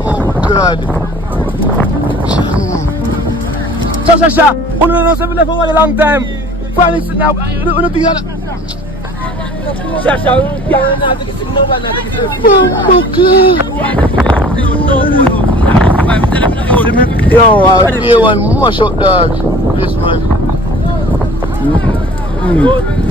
Oh God. Sasha, you know something left for a long time. Finally sitting now, you don't think that. Sasha, you can't have to get no one. Yo, I'll be one mash up dog. Yes man. Oh.